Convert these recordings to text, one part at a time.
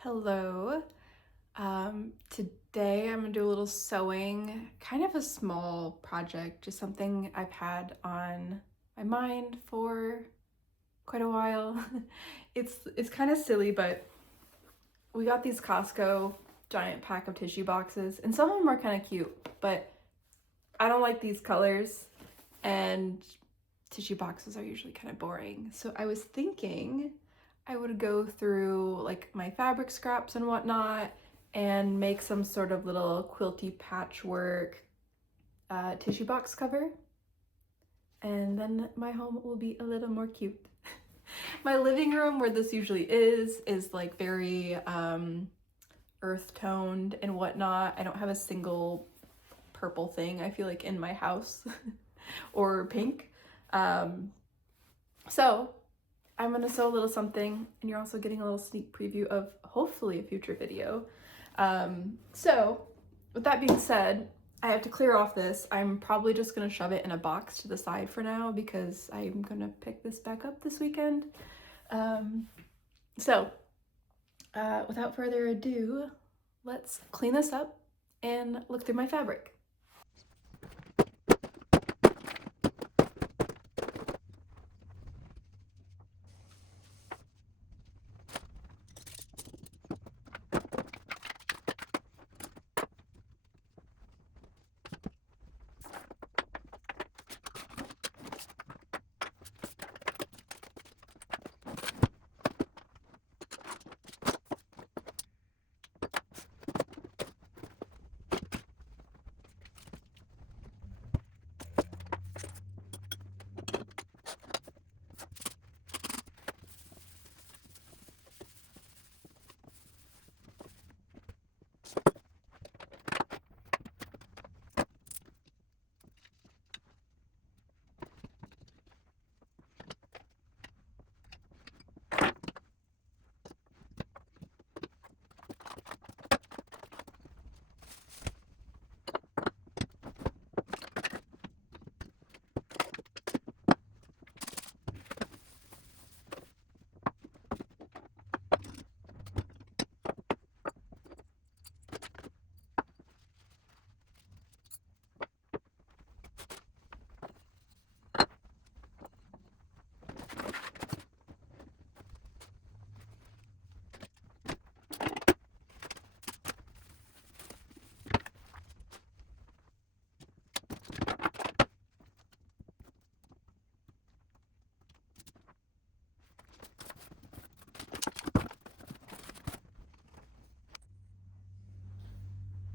Hello. Today I'm gonna do a little sewing, kind of a small project, just something I've had on my mind for quite a while. It's kind of silly, but we got these Costco giant pack of tissue boxes, and some of them are kind of cute, but I don't like these colors, and tissue boxes are usually kind of boring. So I was thinking I would go through like my fabric scraps and whatnot and make some sort of little quilty patchwork tissue box cover. And then my home will be a little more cute. My living room, where this usually is like very earth toned and whatnot. I don't have a single purple thing, I feel like, in my house or pink. So I'm gonna sew a little something, and you're also getting a little sneak preview of hopefully a future video. So with that being said, I have to clear off this. I'm probably just gonna shove it in a box to the side for now because I'm gonna pick this back up this weekend. Without further ado, let's clean this up and look through my fabric.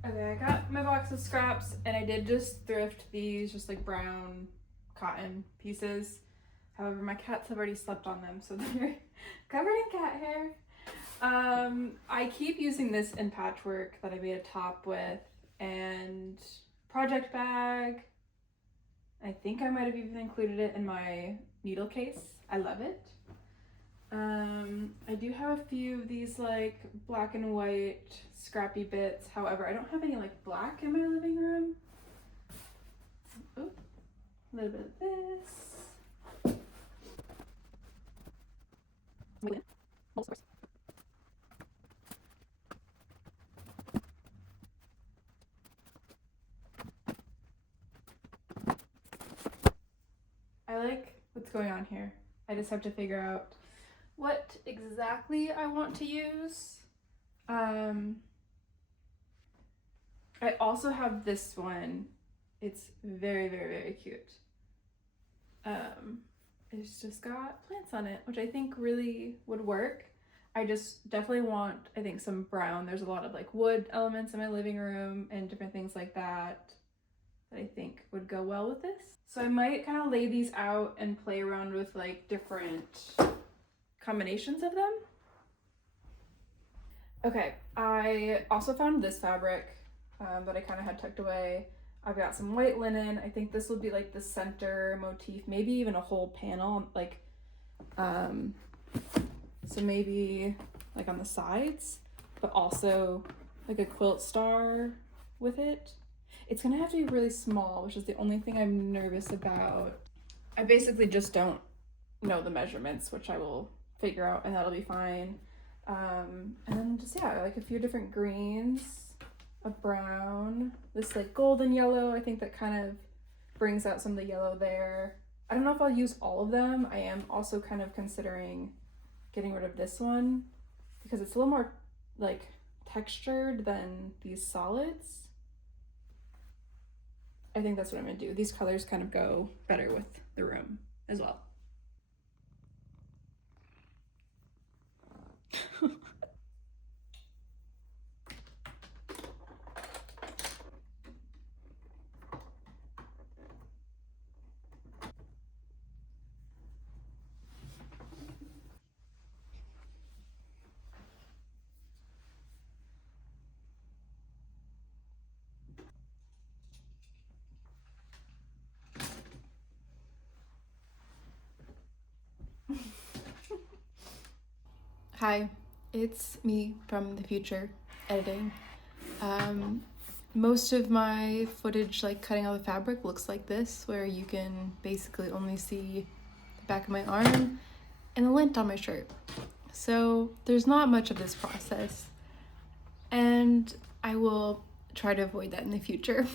Okay, I got my box of scraps, and I did just thrift these just like brown cotton pieces. However, my cats have already slept on them, so they're covered in cat hair. I keep using this in patchwork that I made a top with, and project bag. I think I might have even included it in my needle case. I love it. I do have a few of these like black and white scrappy bits. However, I don't have any like black in my living room. Ooh, a little bit of this. I like what's going on here. I just have to figure out what exactly I want to use. I also have this one. It's very, very, very cute. It's just got plants on it, which I think really would work. I just definitely want, I think, some brown. There's a lot of like wood elements in my living room and different things like that that I think would go well with this. So I might kind of lay these out and play around with like different combinations of them. Okay, I also found this fabric that I kind of had tucked away. I've got some white linen. I think this will be like the center motif, maybe even a whole panel, like so maybe like on the sides, but also like a quilt star with it. It's gonna have to be really small, which is the only thing I'm nervous about. I basically just don't know the measurements, which I will figure out, and that'll be fine. And then just, yeah, like a few different greens, a brown, this like golden yellow, I think that kind of brings out some of the yellow there. I don't know if I'll use all of them. I am also kind of considering getting rid of this one because it's a little more like textured than these solids. I think that's what I'm gonna do. These colors kind of go better with the room as well. Hi, it's me from the future editing. Most of my footage, like cutting out the fabric, looks like this, where you can basically only see the back of my arm and the lint on my shirt. So there's not much of this process, and I will try to avoid that in the future.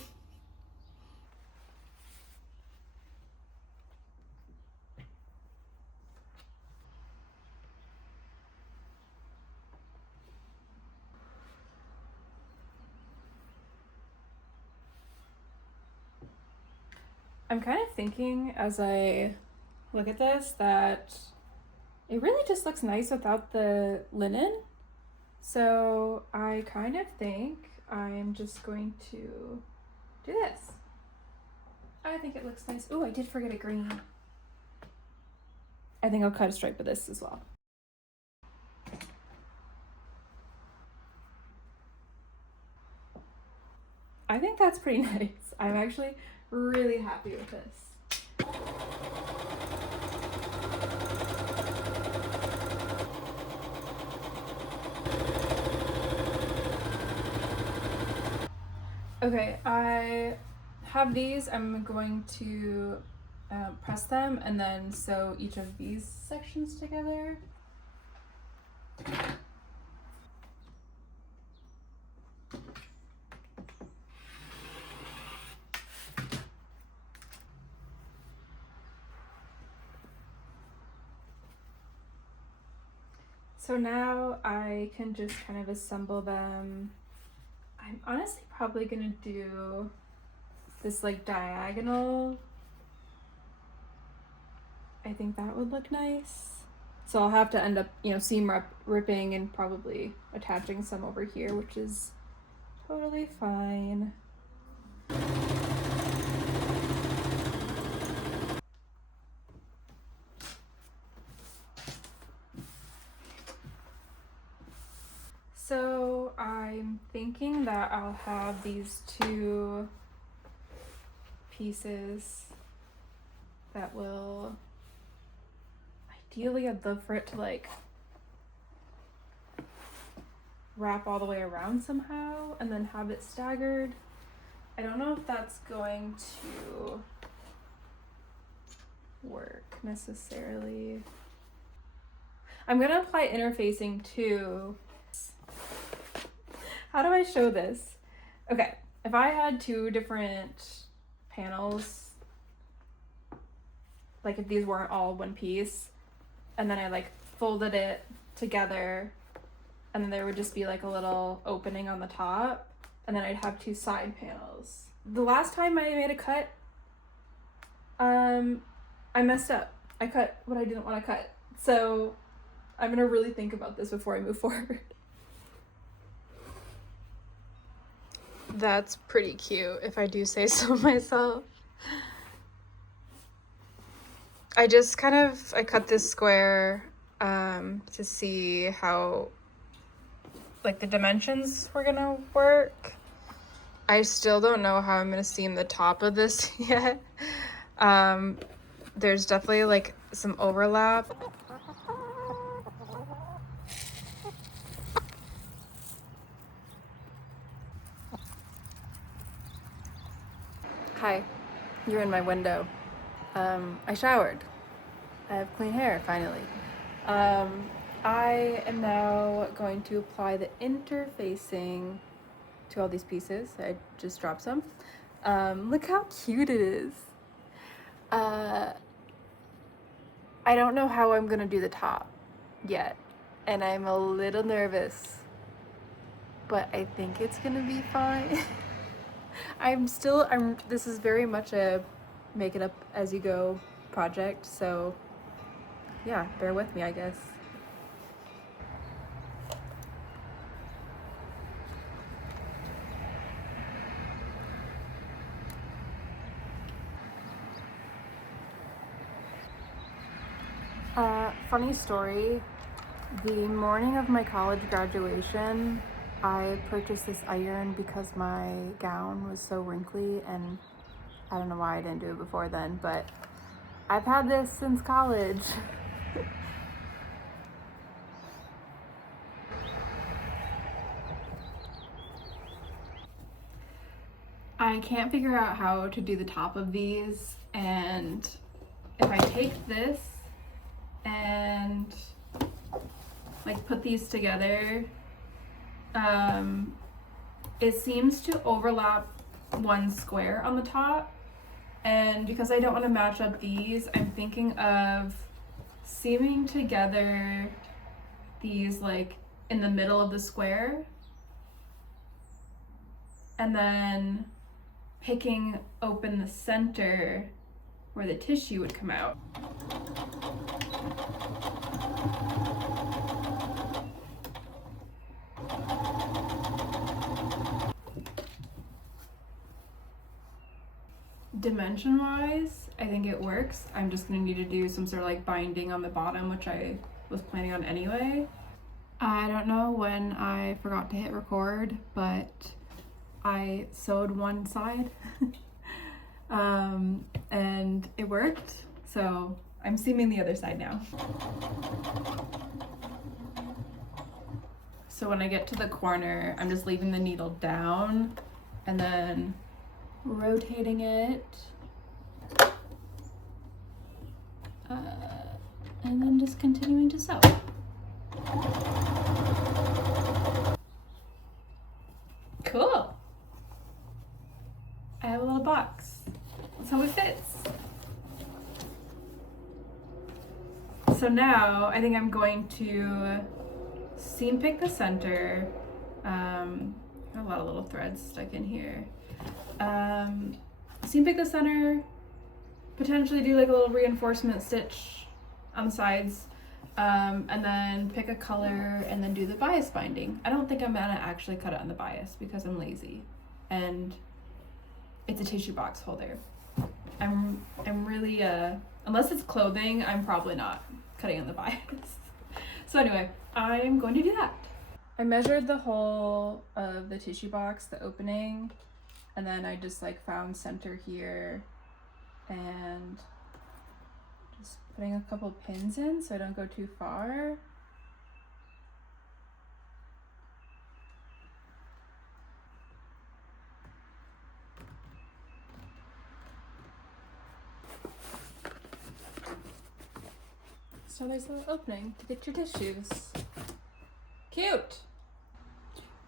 I'm kind of thinking as I look at this that it really just looks nice without the linen. So I kind of think I'm just going to do this. I think it looks nice. Oh, I did forget a green. I think I'll cut a stripe of this as well. I think that's pretty nice. I'm actually really happy with this. Okay, I have these. I'm going to press them and then sew each of these sections together. So now I can just kind of assemble them. I'm honestly probably gonna do this like diagonal. I think that would look nice. So I'll have to end up, seam ripping and probably attaching some over here, which is totally fine. So I'm thinking that I'll have these two pieces that will, ideally I'd love for it to like wrap all the way around somehow and then have it staggered. I don't know if that's going to work necessarily. I'm gonna apply interfacing too. How do I show this? Okay, if I had two different panels, like if these weren't all one piece, and then I like folded it together, and then there would just be like a little opening on the top, and then I'd have two side panels. The last time I made a cut, I messed up. I cut what I didn't want to cut. So I'm gonna really think about this before I move forward. That's pretty cute, if I do say so myself. I just I cut this square to see how like the dimensions were gonna work. I still don't know how I'm gonna seam the top of this yet. There's definitely like some overlap. Hi, you're in my window. I showered. I have clean hair finally. I am now going to apply the interfacing to all these pieces. I just dropped some. Look how cute it is. I don't know how I'm gonna do the top yet, and I'm a little nervous, but I think it's gonna be fine. This is very much a make it up as you go project, so yeah, bear with me, I guess. Funny story, the morning of my college graduation, I purchased this iron because my gown was so wrinkly, and I don't know why I didn't do it before then, but I've had this since college. I can't figure out how to do the top of these, and if I take this and like put these together, it seems to overlap one square on the top, and because I don't want to match up these, I'm thinking of seaming together these like in the middle of the square, and then picking open the center where the tissue would come out. Dimension wise, I think it works. I'm just gonna need to do some sort of like binding on the bottom, which I was planning on anyway. I don't know when I forgot to hit record, but I sewed one side and it worked, so I'm seaming the other side now. So when I get to the corner, I'm just leaving the needle down and then rotating it, and then just continuing to sew. Cool. I have a little box. That's how it fits. So now I think I'm going to seam pick the center. A lot of little threads stuck in here. Seam pick the center, potentially do like a little reinforcement stitch on the sides, and then pick a color and then do the bias binding. I don't think I'm gonna actually cut it on the bias because I'm lazy, and it's a tissue box holder. I'm really unless it's clothing, I'm probably not cutting on the bias. So anyway, I'm going to do that. I measured the hole of the tissue box, the opening, and then I just like found center here and just putting a couple pins in so I don't go too far. So there's a little opening to get your tissues. Cute!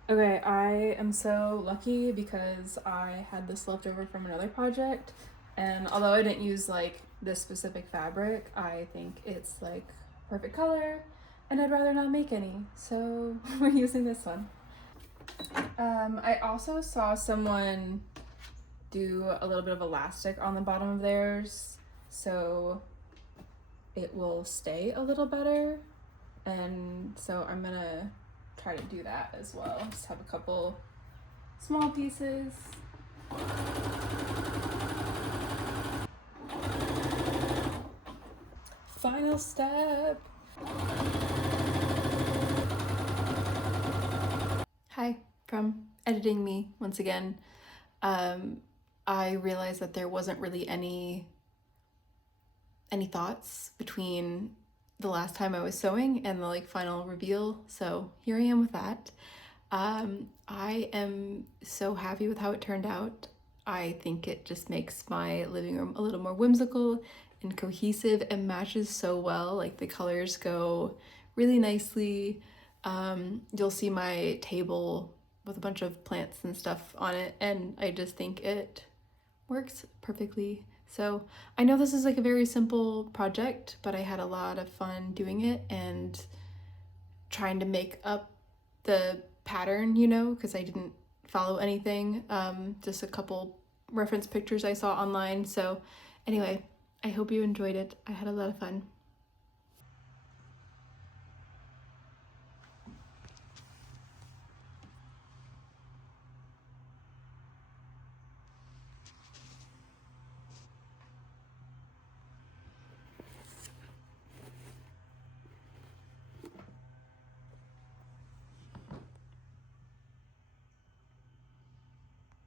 Okay, I am so lucky because I had this left over from another project, and although I didn't use like this specific fabric, I think it's like perfect color, and I'd rather not make any, so we're using this one. I also saw someone do a little bit of elastic on the bottom of theirs, so it will stay a little better, and so I'm gonna try to do that as well. Just have a couple small pieces. Final step. Hi, from editing me once again. I realized that there wasn't really any thoughts between the last time I was sewing and the like final reveal, so here I am with that. I am so happy with how it turned out. I think it just makes my living room a little more whimsical and cohesive and matches so well. Like the colors go really nicely. You'll see my table with a bunch of plants and stuff on it, and I just think it works perfectly. So I know this is like a very simple project, but I had a lot of fun doing it and trying to make up the pattern, you know, because I didn't follow anything, just a couple reference pictures I saw online. So anyway, I hope you enjoyed it. I had a lot of fun.